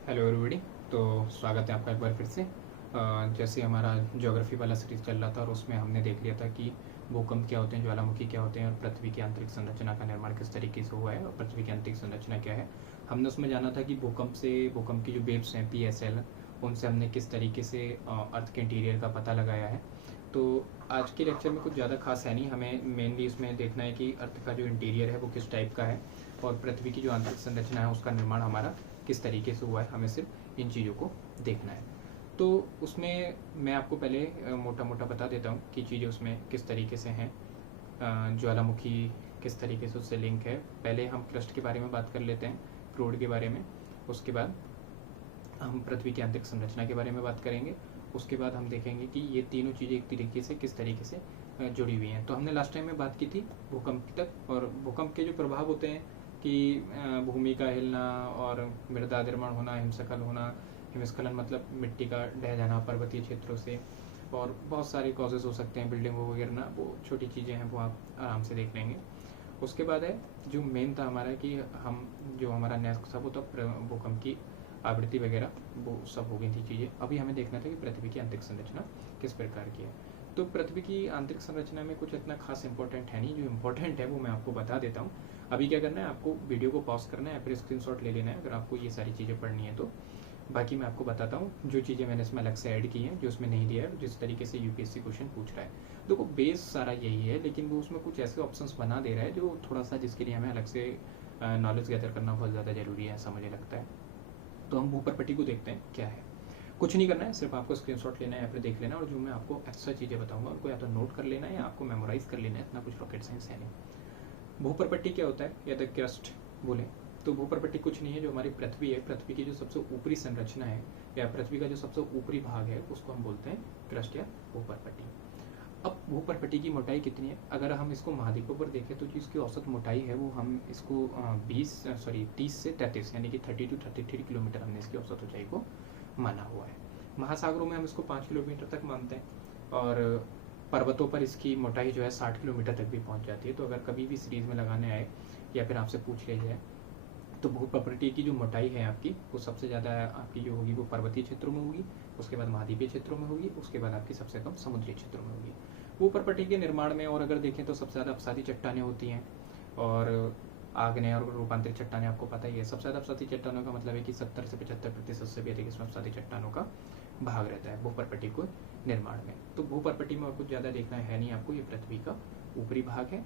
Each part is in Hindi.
Hello everybody. तो स्वागत है आपका एक बार फिर से। जैसे हमारा ज्योग्राफी वाला सीरीज चल रहा था और उसमें हमने देख लिया था कि भूकंप क्या होते हैं, ज्वालामुखी क्या होते हैं और पृथ्वी की आंतरिक संरचना का निर्माण किस तरीके से हुआ है और पृथ्वी की आंतरिक संरचना क्या है। हमने उसमें जाना था कि भूकंप की जो वेव्स हैं PSL, उनसे हमने किस तरीके से अर्थ के इंटीरियर का पता लगाया है। तो आज के लेक्चर में कुछ ज़्यादा खास है नहीं, हमें मेनली इसमें देखना है कि अर्थ का जो इंटीरियर है वो किस टाइप का है और पृथ्वी की जो आंतरिक संरचना है उसका निर्माण हमारा किस तरीके से हुआ है, हमें सिर्फ इन चीज़ों को देखना है। तो उसमें मैं आपको पहले मोटा मोटा बता देता हूँ कि चीज़ें उसमें किस तरीके से हैं। ज्वालामुखी किस तरीके से उससे लिंक है। पहले हम क्रस्ट के बारे में बात कर लेते हैं, क्रोड के बारे में। उसके बाद हम पृथ्वी की आंतरिक संरचना के बारे में बात करेंगे। उसके बाद हम देखेंगे कि ये तीनों चीज़ें एक तरीके से किस तरीके से जुड़ी हुई हैं। तो हमने लास्ट टाइम में बात की थी भूकंप तक, और भूकंप के जो प्रभाव होते हैं कि भूमि का हिलना और मृदा निर्माण होना, हिमस्खलन होना। हिमस्खलन मतलब मिट्टी का ढह जाना पर्वतीय क्षेत्रों से, और बहुत सारे कॉजेज़ हो सकते हैं, बिल्डिंग वो गिरना, वो छोटी चीज़ें हैं, वो आप आराम से देख लेंगे। उसके बाद है जो मेन था हमारा कि हम जो हमारा नेक्स्ट सब होता भूकंप की आवृत्ति वगैरह, वो सब हो गई थी चीज़ें। अभी हमें देखना था कि पृथ्वी की आंतरिक संरचना किस प्रकार की है। तो पृथ्वी की आंतरिक संरचना में कुछ इतना खास इंपॉर्टेंट है नहीं, जो इम्पोर्टेंट है वो मैं आपको बता देता हूँ। अभी क्या करना है, आपको वीडियो को पॉज करना है या फिर स्क्रीनशॉट ले लेना है अगर आपको ये सारी चीज़ें पढ़नी है तो। बाकी मैं आपको बताता हूँ जो चीज़ें मैंने इसमें अलग से ऐड की हैं, जो इसमें नहीं दिया है, जिस तरीके से UPSC क्वेश्चन पूछ रहा है। देखो बेस सारा यही है, लेकिन वो उसमें कुछ ऐसे ऑप्शंस बना दे रहा है जो थोड़ा सा, जिसके लिए हमें अलग से नॉलेज गैदर करना बहुत ज़्यादा ज़रूरी है, ऐसा मुझे लगता है। तो हम ऊपर पट्टी को देखते हैं क्या है। कुछ नहीं करना है, सिर्फ आपको स्क्रीनशॉट लेना है या फिर देख लेना, और जो मैं आपको एक्स्ट्रा चीज़ें बताऊंगा उनको या तो नोट कर लेना है या आपको मेमोराइज कर लेना है, इतना कुछ रॉकेट साइंस है नहीं। भूपरपट्टी क्या होता है या द क्रस्ट बोले तो भूपरपट्टी कुछ नहीं है, जो हमारी पृथ्वी है, पृथ्वी की जो सबसे ऊपरी संरचना है या पृथ्वी का जो सबसे ऊपरी भाग है उसको हम बोलते हैं क्रस्ट या भूपरपट्टी। अब भूपरपट्टी की मोटाई कितनी है, अगर हम इसको महाद्वीपों पर देखें तो जिसकी औसत मोटाई है वो हम इसको 30 से 33 यानी कि 30 to 33 किलोमीटर हमने इसकी औसत ऊंचाई को माना हुआ है। महासागरों में हम इसको 5 किलोमीटर तक मानते हैं, और पर्वतों पर इसकी मोटाई जो है 60 किलोमीटर तक भी पहुंच जाती है। तो अगर कभी भी सीरीज में लगाने आए या फिर आपसे पूछ लिया जाए तो भूप्रकृति की जो मोटाई है आपकी, वो सबसे ज़्यादा आपकी जो होगी वो पर्वतीय क्षेत्रों में होगी, उसके बाद महाद्वीपीय क्षेत्रों में होगी, उसके बाद आपकी सबसे कम समुद्री क्षेत्रों में होगी। भूप्रकृति के निर्माण में और अगर देखें तो सबसे ज़्यादा अपसादी चट्टानें होती हैं, और आग्नेय और रूपांतरित चट्टानें आपको पता ही है। सबसे ज़्यादा अपसादी चट्टानों का मतलब है कि 70 से 75% से भी अधिक इसमें अपसादी चट्टानों का भाग रहता है भूप्रकृति को निर्माण में। तो भूप्रकृति में कुछ ज़्यादा देखना है नहीं आपको, ये पृथ्वी का ऊपरी भाग है,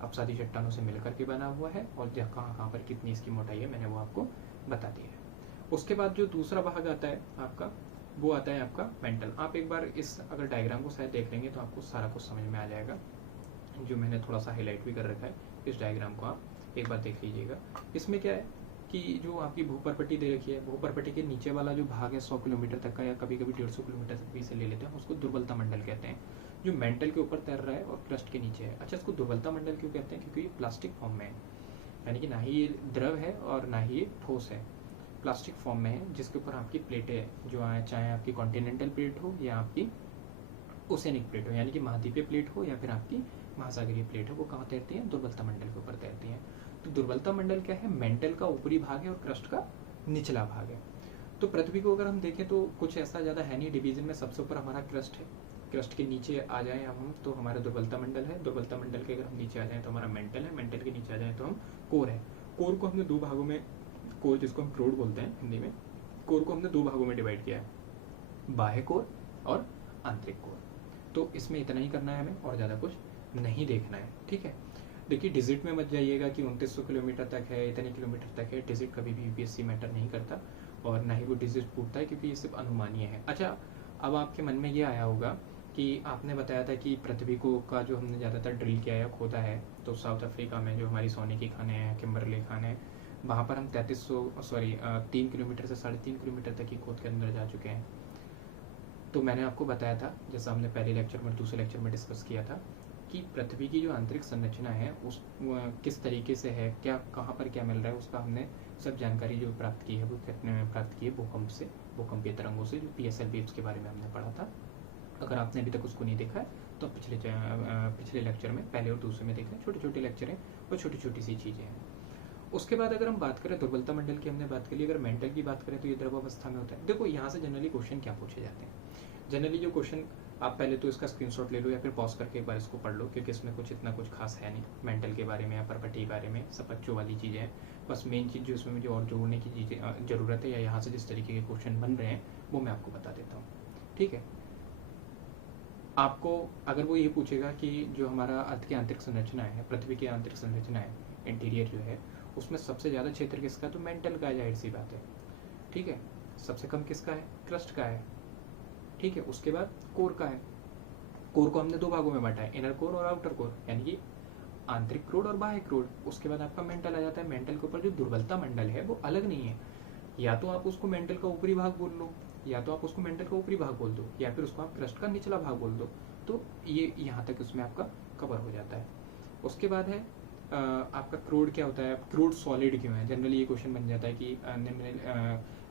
अपसादी चट्टानों से मिलकर के बना हुआ है, और कहाँ कहाँ पर कितनी इसकी मोटाई है मैंने वो आपको बता दिया है। उसके बाद जो दूसरा भाग आता है आपका, वो आता है आपका मेंटल। आप एक बार इस अगर डायग्राम को शायद देख लेंगे तो आपको सारा कुछ समझ में आ जाएगा, जो मैंने थोड़ा सा हाईलाइट भी कर रखा है। इस डायग्राम को आप एक बार देख लीजिएगा। इसमें क्या है कि जो आपकी भूपरपट्टी दे रखी है, भूपरपट्टी के नीचे वाला जो भाग है 100 किलोमीटर तक का, या कभी कभी 150 किलोमीटर तक भी इसे ले लेते हैं, उसको दुर्बलता मंडल कहते हैं, जो मेंटल के ऊपर तैर रहा है और क्रस्ट के नीचे है। अच्छा, इसको दुर्बलता मंडल क्यों कहते हैं, क्योंकि ये प्लास्टिक फॉर्म में है, यानी कि ना ही ये द्रव है और ना ही ये ठोस है, प्लास्टिक फॉर्म में है, जिसके ऊपर आपकी प्लेटें हैं, जो चाहे आपकी कॉन्टिनेंटल प्लेट हो या आपकी ओसेनिक प्लेट हो, यानी कि महाद्वीपीय प्लेट हो या फिर आपकी महासागरीय प्लेट हो, वो कहाँ तैरती हैं, दुर्बलता मंडल के ऊपर तैरती हैं। तो दुर्बलता मंडल क्या है, मेंटल का ऊपरी भाग है और क्रस्ट का निचला भाग है। तो पृथ्वी को अगर हम देखें तो कुछ ऐसा ज़्यादा है नहीं, डिवीजन में सबसे ऊपर हमारा क्रस्ट है, क्रस्ट के नीचे आ जाएं हम तो हमारा दुर्बलता मंडल है, दुर्बलता मंडल के अगर हम नीचे आ जाएं तो हमारा मेंटल है, मेंटल के नीचे आ जाएं तो हम कोर है। कोर को हमने दो भागों में, कोर जिसको हम क्रोड बोलते हैं हिंदी में, कोर को हमने दो भागों में डिवाइड किया है, बाह्य कोर और आंतरिक कोर। तो इसमें इतना ही करना है हमें, और ज़्यादा कुछ नहीं देखना है, ठीक है। देखिए डिजिट में मत जाइएगा कि 2900 किलोमीटर तक है, इतने किलोमीटर तक है, डिजिट कभी भी UPSC मैटर नहीं करता, और ना ही वो डिजिट पूछता है, क्योंकि ये सिर्फ अनुमानीय है। अच्छा, अब आपके मन में ये आया होगा कि आपने बताया था कि पृथ्वी को का जो हमने ज़्यादातर ड्रिल किया है, खोदा है, तो साउथ अफ्रीका में जो हमारी सोने की खानें हैं, किम्बरले खान है, वहाँ पर हम 3 किलोमीटर से 3.5 किलोमीटर तक ही खोद के अंदर जा चुके हैं। तो मैंने आपको बताया था, जैसा हमने पहले लेक्चर में दूसरे लेक्चर में डिस्कस किया था, कि पृथ्वी की जो आंतरिक संरचना है उस किस तरीके से है, क्या कहाँ पर क्या मिल रहा है, उसका हमने सब जानकारी जो प्राप्त की है वो प्राप्त की है भूकंप से, भूकंपीय तरंगों से, जो PSL वेव्स के बारे में हमने पढ़ा था। अगर आपने अभी तक उसको नहीं देखा है तो पिछले लेक्चर में, पहले और दूसरे में देखा है, छोटे छोटे लेक्चर हैं और छोटी छोटी सी चीज़ें हैं। उसके बाद अगर हम बात करें दुर्बलता मंडल की, हमने बात करी, अगर मेंटल की बात करें तो ये द्रवावस्था में होता है। देखो यहाँ से जनरली क्वेश्चन क्या पूछे जाते हैं, जनरली जो क्वेश्चन, आप पहले तो इसका स्क्रीनशॉट ले लो या फिर पॉज करके एक बार इसको पढ़ लो, क्योंकि इसमें कुछ इतना कुछ खास है नहीं मेंटल के बारे में या परपटी के बारे में, सब बच्चों वाली चीज़ें हैं। बस मेन चीज़ जो इसमें मुझे और जोड़ने की चीज़ें ज़रूरत है, या यहाँ से जिस तरीके के क्वेश्चन बन रहे हैं वो मैं आपको बता देता हूँ। ठीक है, आपको अगर वो ये पूछेगा कि जो हमारा अर्थ की आंतरिक संरचना है, पृथ्वी की आंतरिक संरचना है, इंटीरियर जो है, उसमें सबसे ज़्यादा क्षेत्र किसका है, तो मेंटल का है, जाहिर सी बात है। ठीक है, सबसे कम किसका है, क्रस्ट का है। ठीक है, उसके बाद कोर का है। कोर को हमने दो भागों में बांटा है, इनर कोर और आउटर कोर, यानी कि आंतरिक क्रोड और बाह्य क्रोड। उसके बाद आपका मेंटल आ जाता है। मेंटल के ऊपर जो दुर्बलता मंडल है वो अलग नहीं है, या तो आप उसको मेंटल का ऊपरी भाग बोल लो, या तो आप उसको मेंटल का ऊपरी भाग बोल दो, या फिर उसको आप क्रस्ट का निचला भाग बोल दो। तो ये यहाँ तक उसमें आपका कवर हो जाता है। उसके बाद है आपका क्रूड क्या होता है, क्रूड सॉलिड क्यों है। जनरली ये क्वेश्चन बन जाता है कि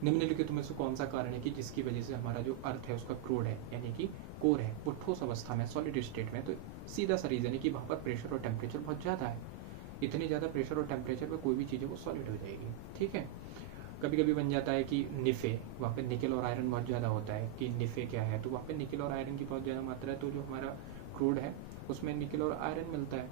निम्नलिखित में से कौन सा कारण है कि जिसकी वजह से हमारा जो अर्थ है उसका क्रूड है, यानी कि कोर है, वो ठोस अवस्था में, सॉलिड स्टेट में। तो सीधा सा रीज़न है कि वहाँ पर प्रेशर और टेम्परेचर बहुत ज़्यादा है। इतनी ज़्यादा प्रेशर और टेम्परेचर पर कोई भी चीज़ है वो सॉलिड हो जाएगी। ठीक है, कभी कभी बन जाता है कि निफे, वहाँ पे निकल और आयरन बहुत ज़्यादा होता है, कि निफे क्या है, तो वहाँ पे निकल और आयरन की बहुत ज़्यादा मात्रा है, तो जो हमारा क्रूड है उसमें निकल और आयरन मिलता है,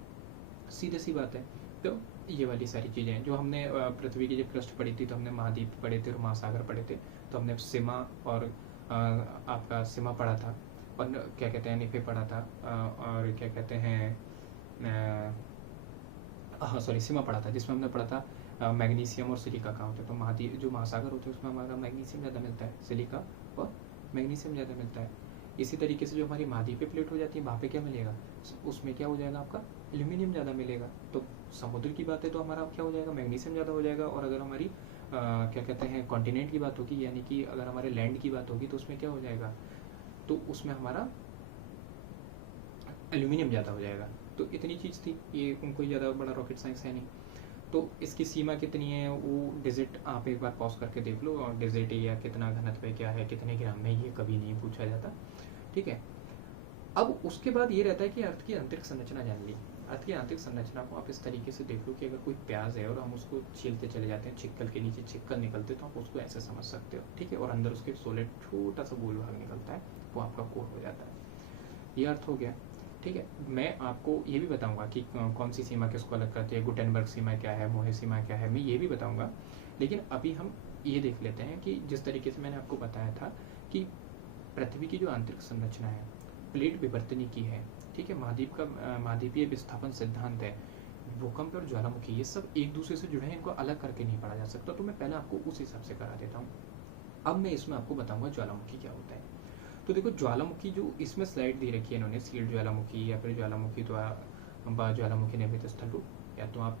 सीधी सी बात है। तो ये वाली सारी चीज़ें हैं जो हमने पृथ्वी की जब क्रस्ट पढ़ी थी तो हमने महाद्वीप पढ़े थे और महासागर पढ़े थे, तो हमने सीमा और आपका सीमा पढ़ा था, और क्या कहते हैं निफे पढ़ा था, और क्या कहते हैं हाँ सॉरी सीमा पढ़ा था, जिसमें हमने पढ़ा था मैग्नीशियम और सिलिका कहाँ होता है। तो महाद्वीप जो महासागर होते हैं उसमें हमारा मैग्नीशियम ज़्यादा मिलता है, सिलिका और मैग्नीशियम ज़्यादा मिलता है। इसी तरीके से जो हमारी महाद्वीपीय प्लेट हो जाती है वहाँ पे क्या मिलेगा, उसमें क्या हो जाएगा आपका एल्यूमिनियम ज़्यादा मिलेगा। तो समुद्र की बात है तो हमारा क्या हो जाएगा, मैग्नीशियम ज़्यादा हो जाएगा। और अगर हमारी क्या कहते हैं कॉन्टिनेंट की बात होगी, यानी कि अगर हमारे लैंड की बात होगी तो उसमें क्या हो जाएगा, तो उसमें हमारा एल्यूमिनियम ज़्यादा हो जाएगा। तो इतनी चीज़ थी, ये कोई ज़्यादा बड़ा रॉकेट साइंस है नहीं। तो इसकी सीमा कितनी है वो डिजिट आप एक बार पॉज करके देख लो, और डिजिट या कितना घनत्व क्या है, कितने ग्राम में, ये कभी नहीं पूछा जाता। ठीक है, अब उसके बाद ये रहता है कि अर्थ की आंतरिक संरचना जान ली। अर्थ की आंतरिक संरचना को आप इस तरीके से देख लो कि अगर कोई प्याज है और हम उसको छीलते चले जाते हैं, छिक्कल के नीचे छिक्कल निकलते, तो आप उसको ऐसे समझ सकते हो। ठीक है, और अंदर उसके सोलिड छोटा सा गोल भाग निकलता है, वो आपका कोर हो जाता है। ये अर्थ हो गया। ठीक है, मैं आपको ये भी बताऊंगा कि कौन सी सीमा किसको अलग करती है, गुटेनबर्ग सीमा क्या है, मोहे सीमा क्या है, मैं ये भी बताऊंगा। लेकिन अभी हम ये देख लेते हैं कि जिस तरीके से मैंने आपको बताया था कि पृथ्वी की जो आंतरिक संरचना है प्लेट विवर्तनी की है। ठीक है, महाद्वीप का महाद्वीपीय विस्थापन सिद्धांत है, भूकंप और ज्वालामुखी, ये सब एक दूसरे से जुड़े हैं, इनको अलग करके नहीं पढ़ा जा सकता। तो मैं पहले आपको उस हिसाब से करा देता हूँ। अब मैं इसमें आपको बताऊंगा ज्वालामुखी क्या होता है। तो देखो ज्वालामुखी जो इसमें स्लाइड दी रखी है इन्होंने, सील्ड ज्वालामुखी या फिर ज्वालामुखी द्वारा ज्वालामुखी निर्मित स्थल रूप, या तो आप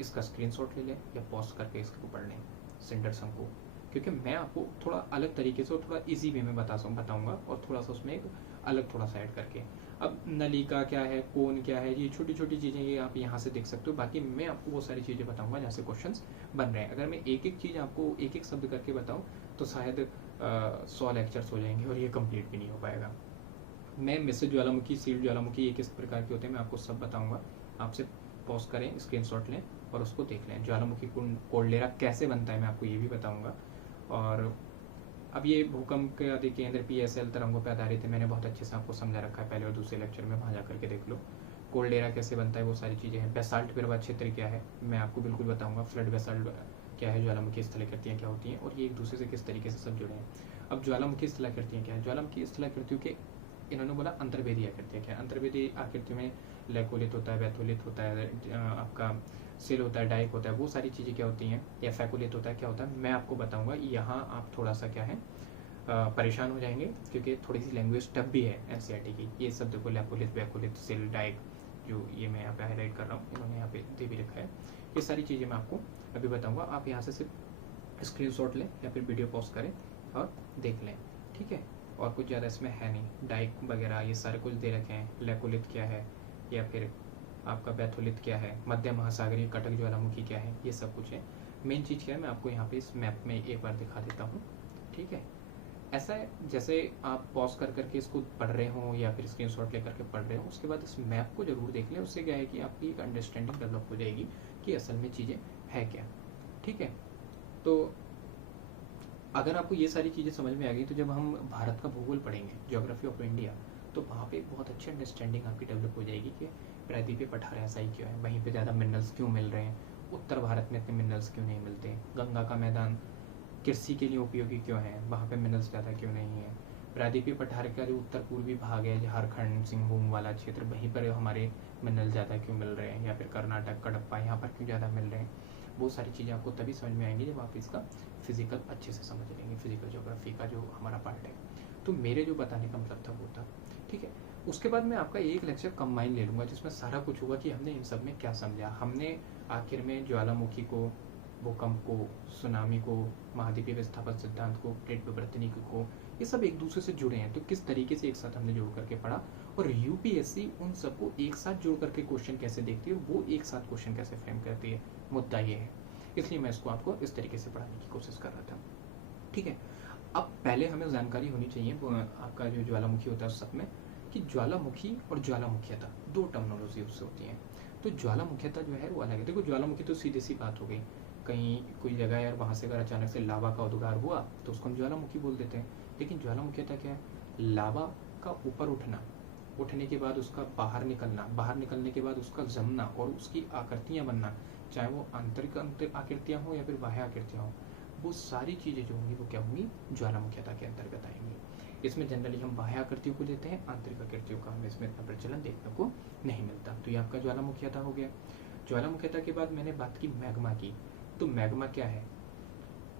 इसका स्क्रीनशॉट ले लें या पॉज करके इसको पढ़ लें सेंडरसन को, क्योंकि मैं आपको थोड़ा अलग तरीके से और थोड़ा इजी वे में बताऊंगा, और थोड़ा सा उसमें एक अलग थोड़ा सा ऐड करके। अब नलिका क्या है, कोन क्या है, ये छोटी छोटी चीज़ें ये आप यहाँ से देख सकते हो। बाकी मैं आपको वो सारी चीज़ें बताऊंगा जहाँ से क्वेश्चंस बन रहे हैं। अगर मैं एक एक चीज़ आपको एक एक शब्द करके बताऊँ तो शायद 100 लेक्चर्स हो जाएंगे और ये कंप्लीट भी नहीं हो पाएगा। मैं मिश्रित ज्वालामुखी, सील्ड ज्वालामुखी ये किस प्रकार के होते हैं मैं आपको सब बताऊंगा। आपसे पॉज करें, स्क्रीनशॉट लें और उसको देख लें। ज्वालामुखी कोल्डेरा कैसे बनता है मैं आपको ये भी बताऊंगा। और अब ये भूकंप के आदि केंद्र PSL तरंगों पर आधारित है, मैंने बहुत अच्छे से आपको समझा रखा है पहले और दूसरे लेक्चर में, वहाँ जा करके देख लो। कोल्डेरा कैसे बनता है वो सारी चीज़ें हैं। बेसाल्ट प्रवाह क्षेत्र क्या है मैं आपको बिल्कुल बताऊंगा। फ्लड बेसाल्ट क्या है, ज्वालामुखी स्थलाकृतियाँ क्या होती हैं, और ये एक दूसरे से किस तरीके से सब जुड़े हैं। अब ज्वालामुखी स्थलाकृतियाँ क्या है, ज्वालामुखी स्थलाकृतियों के इन्होंने बोला अंतर्वेदी आकृतियाँ क्या है। अंतर्वेदी आकृति में लैकोलिथ होता है, बैथोलिथ होता है, आपका सेल होता है, डाइक होता है, वो सारी चीज़ें क्या होती हैं, या फैकोलिथ होता है, क्या होता है मैं आपको बताऊंगा। यहाँ आप थोड़ा सा क्या है परेशान हो जाएंगे, क्योंकि थोड़ी सी लैंग्वेज टफ भी है NCERT की। ये सब देखो लैकोलिथ, बैकोलिथ, सेल, डाइक, जो ये मैं यहाँ पे हाईलाइट कर रहा हूँ, इन्होंने यहाँ पे दे भी रखा है। ये सारी चीज़ें मैं आपको अभी बताऊँगा। आप यहाँ से सिर्फ स्क्रीनशॉट लें या फिर वीडियो पॉज करें और देख लें। ठीक है, और कुछ ज़्यादा इसमें है नहीं। डाइक वगैरह ये सारे कुछ दे रखे हैं। लैकोलिथ क्या है, या फिर आपका बैथोलिथ क्या है, मध्य महासागरीय कटक ज्वालामुखी क्या है, ये सब कुछ है। मेन चीज़ क्या है मैं आपको यहाँ पे इस मैप में एक बार दिखा देता हूँ। ठीक है, ऐसा है जैसे आप पॉज कर करके इसको पढ़ रहे हो या फिर स्क्रीनशॉट लेकर के पढ़ रहे हो, उसके बाद इस मैप को जरूर देख लें। उससे क्या है कि आपकी एक अंडरस्टैंडिंग डेवलप हो जाएगी कि असल में चीज़ें है क्या। ठीक है, तो अगर आपको ये सारी चीज़ें समझ में आ गई तो जब हम भारत का भूगोल पढ़ेंगे, ज्योग्राफी ऑफ इंडिया, तो वहाँ पे एक बहुत अच्छी अंडरस्टैंडिंग आपकी डेवलप हो जाएगी कि प्रायद्वीपीय पठार ऐसा ही क्यों है, वहीं पे ज़्यादा मिनरल्स क्यों मिल रहे हैं, उत्तर भारत में इतने मिनरल्स क्यों नहीं मिलते, गंगा का मैदान कृषि के लिए उपयोगी क्यों है, वहाँ पे मिनरल्स ज़्यादा क्यों नहीं है, प्रायद्वीपीय पठार का जो उत्तर पूर्वी भाग है, झारखंड सिंहभूम वाला क्षेत्र, वहीं पर हमारे मिनरल ज़्यादा क्यों मिल रहे हैं, या फिर कर्नाटक कडप्पा यहाँ पर क्यों ज़्यादा मिल रहे हैं। बहुत सारी चीज़ें आपको तभी समझ में आएंगी जब आप इसका फिजिकल अच्छे से समझ लेंगे, फिजिकल ज्योग्राफी का जो हमारा पार्ट है। तो मेरे जो बताने का मतलब था वो था। ठीक है, उसके बाद मैं आपका एक लेक्चर कंबाइन ले लूँगा जिसमें सारा कुछ होगा कि हमने इन सब में क्या समझा। हमने आखिर में ज्वालामुखी को, भूकंप को, सुनामी को, महाद्वीपीय विस्थापन सिद्धांत को, प्लेट विवर्तनिक को, ये सब एक दूसरे से जुड़े हैं, तो किस तरीके से एक साथ हमने जोड़ करके पढ़ा, और यूपीएससी उन सबको एक साथ जोड़ करके क्वेश्चन कैसे देखती है, वो एक साथ क्वेश्चन कैसे फ्रेम करती है, मुद्दा ये है। इसलिए मैं इसको आपको इस तरीके से पढ़ाने की कोशिश कर रहा था। ठीक है, अब पहले हमें जानकारी होनी चाहिए आपका जो ज्वालामुखी होता है उस सब में, कि ज्वालामुखी और ज्वालामुखीयता दो टर्मिनोलॉजी उससे होती हैं। तो ज्वालामुखीयता जो है वो अलग है। देखो, ज्वालामुखी तो सीधी सी बात हो गई, कहीं कोई जगह है और वहाँ से अगर अचानक से लावा का उद्गार हुआ तो उसको हम ज्वालामुखी बोल देते हैं। लेकिन ज्वालामुखीयता क्या है? लावा का ऊपर उठना, उठने के बाद उसका बाहर निकलना, बाहर निकलने के बाद उसका जमना और उसकी आकृतियाँ बनना, चाहे वो आंतरिक आकृतियाँ हो या फिर बाह्य आकृतियाँ हो, वो सारी चीज़ें जो होंगी वो क्या होंगी? ज्वालामुखीयता के अंतर्गत आएंगी। इसमें जनरली हम बाह्य आकृतियों को लेते हैं, आंतरिक आकृतियों का हमें इसमें इतना प्रचलन देखने को नहीं मिलता। तो ये आपका ज्वालामुखीयता हो गया। ज्वालामुखीयता के बाद मैंने बात की मैग्मा की। तो मैग्मा क्या है?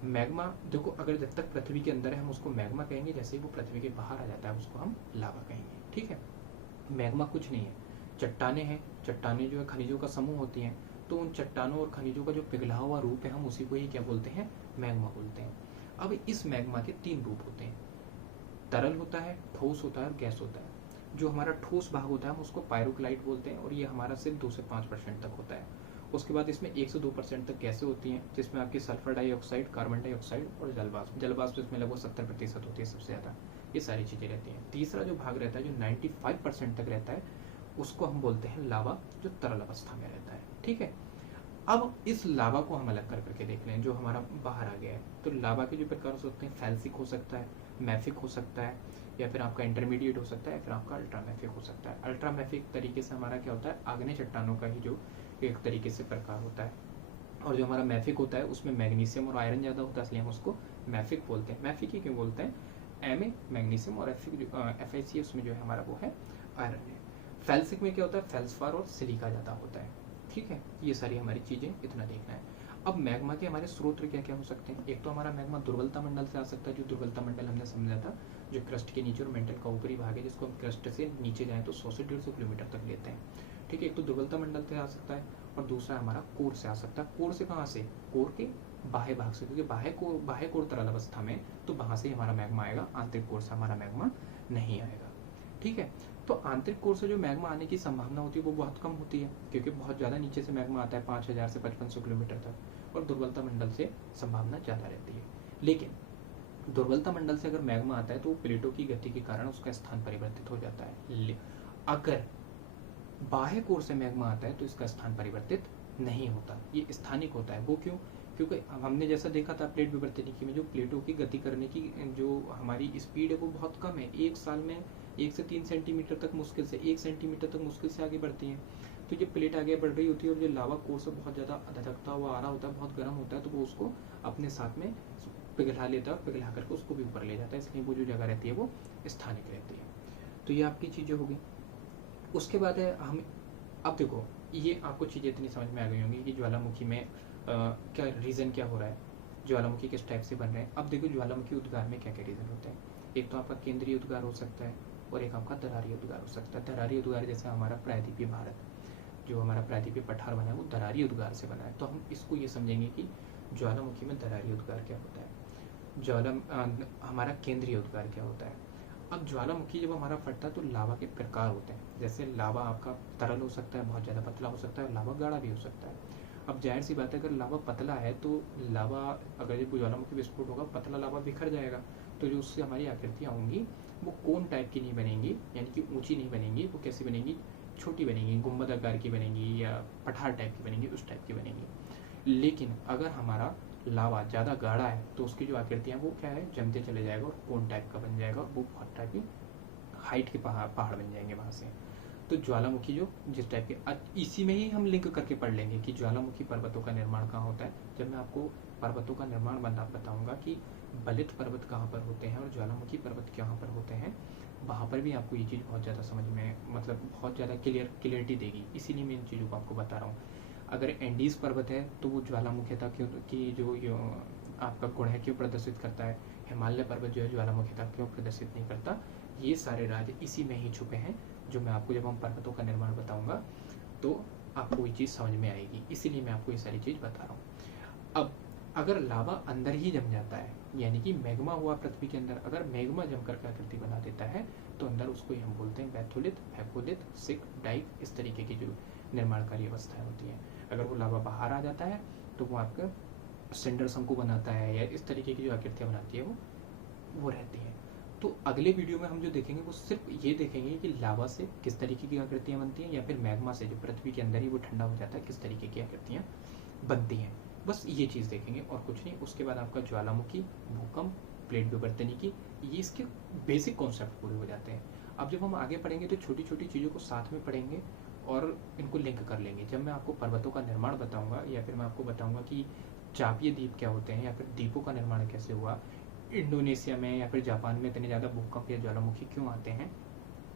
मैग्मा, देखो, अगर जब तक पृथ्वी के अंदर है हम उसको मैग्मा कहेंगे, जैसे ही वो पृथ्वी के बाहर आ जाता है उसको हम लावा कहेंगे। ठीक है, मैग्मा कुछ नहीं है, चट्टाने हैं। चट्टाने जो है खनिजों का समूह होती हैं, तो उन चट्टानों और खनिजों का जो पिघला हुआ रूप है हम उसी को ही क्या बोलते हैं? मैग्मा बोलते हैं। अब इस मैग्मा के तीन रूप होते हैं, तरल होता है, ठोस होता है और गैस होता है। जो हमारा ठोस भाग होता है हम उसको पायरोक्लाइट बोलते हैं, और ये हमारा सिर्फ 2 से 5% तक होता है। उसके बाद इसमें 1 से 2% तक गैसें होती हैं, जिसमें आपकी सल्फर डाइऑक्साइड, कार्बन डाइऑक्साइड और जलवाष्प। जलवाष्प इसमें लगभग 70% होती है सबसे ज़्यादा। ये सारी चीज़ें रहती हैं। तीसरा जो भाग रहता है जो 95% तक रहता है, उसको हम बोलते हैं लावा, जो तरल अवस्था में रहता है। ठीक है, अब इस लावा को हम अलग कर करके देख लें, जो हमारा बाहर आ गया है। तो लावा के जो प्रकार हो सकते हैं, फैल्सिक हो सकता है, मैफिक हो सकता है, या फिर आपका इंटरमीडिएट हो सकता है, या फिर आपका अल्ट्रामैफिक हो सकता है। अल्ट्रामैफिक तरीके से हमारा क्या होता है? आग्नेय चट्टानों का ही जो एक तरीके से प्रकार होता है। और जो हमारा मैफिक होता है उसमें मैग्नीशियम और आयरन ज़्यादा होता है, इसलिए हम उसको मैफिक बोलते हैं। मैफिक ही क्यों बोलते हैं? एम मैग्नीशियम और FeC उसमें जो है हमारा वो है आयरन है। फैल्सिक में क्या होता है? फेल्सफार और सिलिका ज़्यादा होता है। ठीक है, ये सारी हमारी चीज़ें इतना देखना है। अब मैग्मा के हमारे स्रोत क्या क्या हो सकते हैं? एक तो हमारा मैग्मा दुर्बलता मंडल से आ सकता है, जो दुर्बलता मंडल हमने समझा था, जो क्रस्ट के नीचे और मेंटल का ऊपरी भाग है, जिसको हम क्रस्ट से नीचे जाएं तो 100 से 150 किलोमीटर तक लेते हैं। ठीक है, एक तो दुर्बलता मंडल से आ सकता है, और दूसरा हमारा कोर से आ सकता है। कोर से कहाँ से? कोर के बाह्य भाग से, क्योंकि बाह्य कोर तरल अवस्था में, तो वहाँ से हमारा मैग्मा आएगा, आंतरिक कोर से हमारा मैग्मा नहीं आएगा। ठीक है, तो आंतरिक कोर से जो मैग्मा आने की संभावना होती है वो बहुत कम होती है, क्योंकि बहुत ज़्यादा नीचे से मैग्मा आता है 5000 से 5500 किलोमीटर तक, और दुर्बलता मंडल से संभावना ज़्यादा रहती है। लेकिन दुर्बलता मंडल से अगर मैग्मा आता है तो प्लेटों की गति के कारण उसका स्थान परिवर्तित हो जाता है। अगर बाह्य कोर से मैग्मा आता है तो इसका स्थान परिवर्तित नहीं होता, ये स्थानिक होता है। वो क्यों? क्योंकि हमने जैसा देखा था प्लेट विवर्तनिकी में, जो प्लेटों की गति करने की जो हमारी स्पीड है वो बहुत कम है। एक साल में 1 से 3 सेंटीमीटर तक मुश्किल से, 1 सेंटीमीटर तक मुश्किल से आगे बढ़ती हैं। तो ये प्लेट आगे बढ़ रही होती है और जो लावा कोर से बहुत ज़्यादा धधकता हुआ आ रहा होता है, बहुत गर्म होता है, तो वो उसको अपने साथ में पिघला लेता है और पिघला करके उसको भी ऊपर ले जाता है, इसलिए वो जो जगह रहती है वो स्थानिक रहती है। तो ये आपकी चीज़ें होगी। उसके बाद है हम, अब देखो ये आपको चीज़ें इतनी समझ में आ गई होंगी कि ज्वालामुखी में क्या रीज़न क्या हो रहा है, ज्वालामुखी किस टाइप से बन रहे हैं। अब देखो ज्वालामुखी उद्गार में क्या क्या रीज़न होते हैं। एक तो आपका केंद्रीय उद्गार हो सकता है, और एक आपका दरारी उद्गार हो सकता है। दरारी उद्गार जैसे हमारा प्रायद्वीपीय भारत, जो हमारा प्रायद्वीपीय पठार बना है वो दरारी उद्गार से बना है। तो हम इसको ये समझेंगे कि ज्वालामुखी में दरारी उद्गार क्या होता है, हमारा केंद्रीय उद्गार क्या होता है। अब ज्वालामुखी जब हमारा फटता है तो लावा के प्रकार होते हैं। जैसे लावा आपका तरल हो सकता है, बहुत ज़्यादा पतला हो सकता है, लावा गाढ़ा भी हो सकता है। अब जाहिर सी बात है, अगर लावा पतला है तो लावा, अगर जब ज्वालामुखी विस्फोट होगा पतला लावा बिखर जाएगा, तो जो उससे हमारी आकृतियाँ होंगी वो कोन टाइप की नहीं बनेंगी, यानी कि ऊंची नहीं बनेंगी। वो कैसी बनेंगी? छोटी बनेंगी, गुंबद आकार की बनेंगी या पठार टाइप की बनेंगी, उस टाइप की बनेंगी। लेकिन अगर हमारा लावा ज़्यादा गाढ़ा है तो उसकी जो आकृतियाँ वो क्या है, जमते चले जाएगा और कोन टाइप का बन जाएगा और वो बहुत टाइप की हाइट के पहाड़ बन जाएंगे वहाँ से। तो ज्वालामुखी जो जिस टाइप के, इसी में ही हम लिंक करके पढ़ लेंगे कि ज्वालामुखी पर्वतों का निर्माण कहाँ होता है। जब मैं आपको पर्वतों का निर्माण बताऊंगा कि बलित पर्वत कहाँ पर होते हैं और ज्वालामुखी पर्वत कहाँ पर होते हैं, वहाँ पर भी आपको ये चीज़ बहुत ज़्यादा समझ में, मतलब बहुत ज़्यादा क्लियरिटी देगी। इसीलिए मैं इन चीज़ों को आपको बता रहा हूँ। अगर एंडीज पर्वत है तो वो ज्वालामुखीता क्यों की जो आपका गुण है क्यों प्रदर्शित करता है, हिमालय पर्वत जो है ज्वालामुखीता क्यों प्रदर्शित नहीं करता, ये सारे राज इसी में ही छुपे हैं, जो मैं आपको जब हम पर्वतों का निर्माण बताऊंगा तो आपको ये चीज़ समझ में आएगी। इसीलिए मैं आपको ये सारी चीज़ बता रहा हूँ। अब अगर लावा अंदर ही जम जाता है, यानी कि मैग्मा हुआ पृथ्वी के अंदर, अगर मैग्मा जमकर के आकृति बना देता है तो अंदर उसको ही हम बोलते हैं बैथोलिथ, फैकोलिथ, सिक, डाइक, इस तरीके की जो निर्माणकारी अवस्थाएं होती हैं। अगर वो लावा बाहर आ जाता है तो वो आपका सिंडर शंकु बनाता है या इस तरीके की जो आकृतियाँ बनाती है वो रहती हैं। तो अगले वीडियो में हम जो देखेंगे वो सिर्फ ये देखेंगे कि लावा से किस तरीके की आकृतियाँ बनती हैं, या फिर मैग्मा से जो पृथ्वी के अंदर ही वो ठंडा हो जाता है किस तरीके की आकृतियाँ बनती हैं। बस ये चीज़ देखेंगे और कुछ नहीं। उसके बाद आपका ज्वालामुखी, भूकंप, प्लेट विवर्तनिकी, ये इसके बेसिक कॉन्सेप्ट पूरे हो जाते हैं। अब जब हम आगे पढ़ेंगे तो छोटी छोटी चीज़ों को साथ में पढ़ेंगे और इनको लिंक कर लेंगे। जब मैं आपको पर्वतों का निर्माण बताऊंगा या फिर मैं आपको बताऊंगा कि चापीय द्वीप क्या होते हैं या फिर द्वीपों का निर्माण कैसे हुआ, इंडोनेशिया में या फिर जापान में इतने ज़्यादा भूकंप या ज्वालामुखी क्यों आते हैं,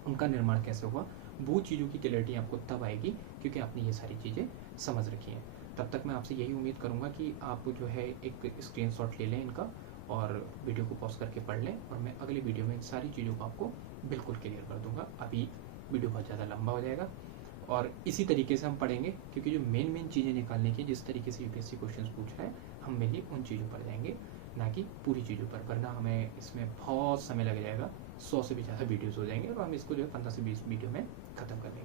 उनका निर्माण कैसे हुआ, वो चीज़ों की क्लैरिटी आपको तब आएगी क्योंकि आपने ये सारी चीज़ें समझ रखी हैं। तब तक मैं आपसे यही उम्मीद करूँगा कि आप जो है एक स्क्रीनशॉट ले लें इनका और वीडियो को पॉज करके पढ़ लें, और मैं अगले वीडियो में इन सारी चीज़ों को आपको बिल्कुल क्लियर कर दूँगा। अभी वीडियो बहुत ज़्यादा लंबा हो जाएगा और इसी तरीके से हम पढ़ेंगे, क्योंकि जो मेन चीज़ें निकालने की जिस तरीके से यूपीएससी क्वेश्चन पूछ रहा है हम मेनली उन चीज़ों पर जाएंगे, ना कि पूरी चीज़ों पर, वरना हमें इसमें बहुत समय लग जाएगा। 100 से भी ज़्यादा वीडियोज़ हो जाएंगे और हम इसको जो है 15 से 20 वीडियो में ख़त्म कर देंगे।